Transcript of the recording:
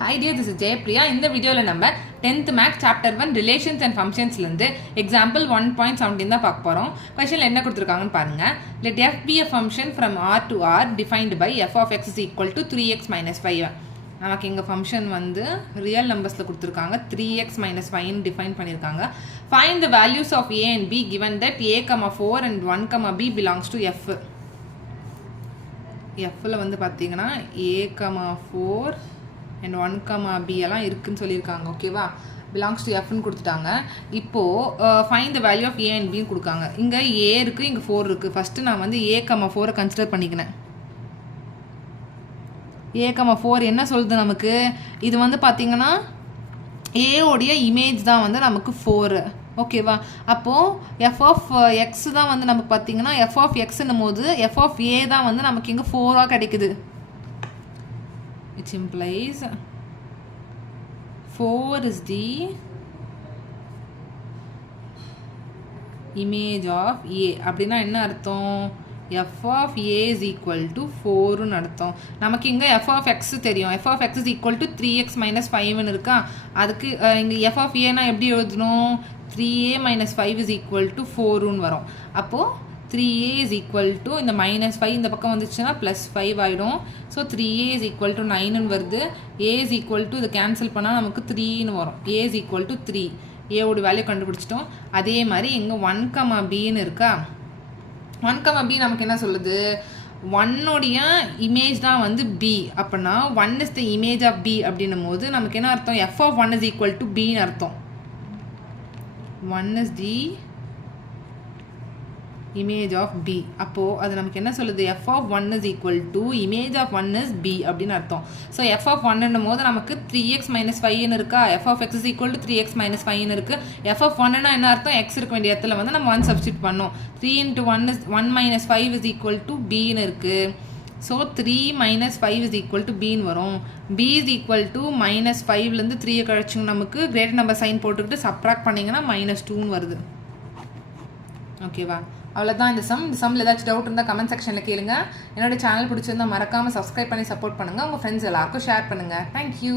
Hi dear, this is Jaypriya. In the video, நம்ம 10th Max Chapter 1 Relations and Functions example 1.17 தான் பார்க்க போறோம். Question என்ன கொடுத்திருக்காங்கன்னு பாருங்க. Let f be a function from R to R defined by f of x is equal to 3x minus 5. நமக்கு இங்க function real numbersல கொடுத்திருக்காங்க 3x minus 5 ன்னு define பண்ணிருக்காங்க. Find the values of a and b given that a, 4 and 1, b belongs to f. fல பாத்தீங்கன்னா a, 4 and 1, b எல்லாம் இருக்குன்னு சொல்லியிருக்காங்க. ஓகேவா, belongs to f ன்னு கொடுத்துட்டாங்க. இப்போ find the value of a and b ன்னு கொடுக்காங்க. இங்க a இருக்கு, இங்க 4 இருக்கு. ஃபர்ஸ்ட் நான் a, 4 கன்சிடர் பண்ணிக்கிறேன். a, 4 என்ன சொல்லுது நமக்கு? இது பாத்தீங்கன்னா a உடைய இமேஜ் தான் நமக்கு 4. ஓகேவா, அப்போ f of x தான் நமக்கு பாத்தீங்கன்னா f of x என்னும்போது f of a தான் நமக்கு இங்க 4 கிடைக்குது. It implies 4 is the image of a. அப்படினா என்ன அர்த்தம்? f of a is equal to 4 ன்னு அர்த்தம். நமக்கு இங்க f of x தெரியும். f of x is equal to 3x minus 5 ன்னு இருக்கா? அதுக்கு இங்க f of a னா எப்படி எழுதணும்? 3a minus 5 is equal to 4 ன்னு வரும். அப்போ 3a is equal to இந்த minus 5 இந்த பக்கம் வந்துச்சுன்னா plus 5 ஆயிடும். So 3a is equal to 9 ன்னு வருது. a is equal to இது cancel பண்ணா நமக்கு 3 ன்னு வரும். a is equal to 3. a ஓட வேல்யூ கண்டுபிடிச்சிட்டோம். அதே மாதிரி இங்க 1, b ன்னு இருக்கா? 1, b நமக்கு என்ன சொல்லுது? 1 உடைய இமேஜ் தான் b. அப்பனா 1 is the image of b அப்படின்னும் போது நமக்கு என்ன அர்த்தம்? f of 1 is equal to b ன்னு அர்த்தம். 1 is the image of b. அப்போ அது நமக்கு என்ன சொல்லுது? f of 1 is equal to image of 1 is b அப்படின்னு அர்த்தம். So f of 1 என்னும் போது நமக்கு 3x minus 5 ன்னு இருக்கா? f of x is equal to 3x minus 5 ன்னு இருக்கு. f of 1 னா என்ன அர்த்தம்? x இருக்க வேண்டிய இடத்துல நம்ம 1 substitute பண்ணோம். 3 into 1 is 1 minus 5 is equal to b ன்னு இருக்கு. So 3 minus 5 is equal to b ன்னு வரும். b is equal to minus 5 ல இருந்து 3 கழிச்சு நமக்கு greater number sign போட்டுக்கிட்டு subtract பண்ணீங்கன்னா minus 2 ன்னு வருது. ஓகேவா, அவ்வளோதான் இந்த சம்மில் ஏதாச்சும் டவுட் இருந்தால் கமெண்ட் செக்ஷனில் கேளுங்க. என்னோட சேனல் பிடிச்சிருந்தா மறக்காமல் சப்ஸ்கிரைப் பண்ணி சப்போர்ட் பண்ணுங்கள். உங்கள் ஃப்ரெண்ட்ஸ் எல்லாருக்கும் ஷேர் பண்ணுங்கள். தேங்க்யூ.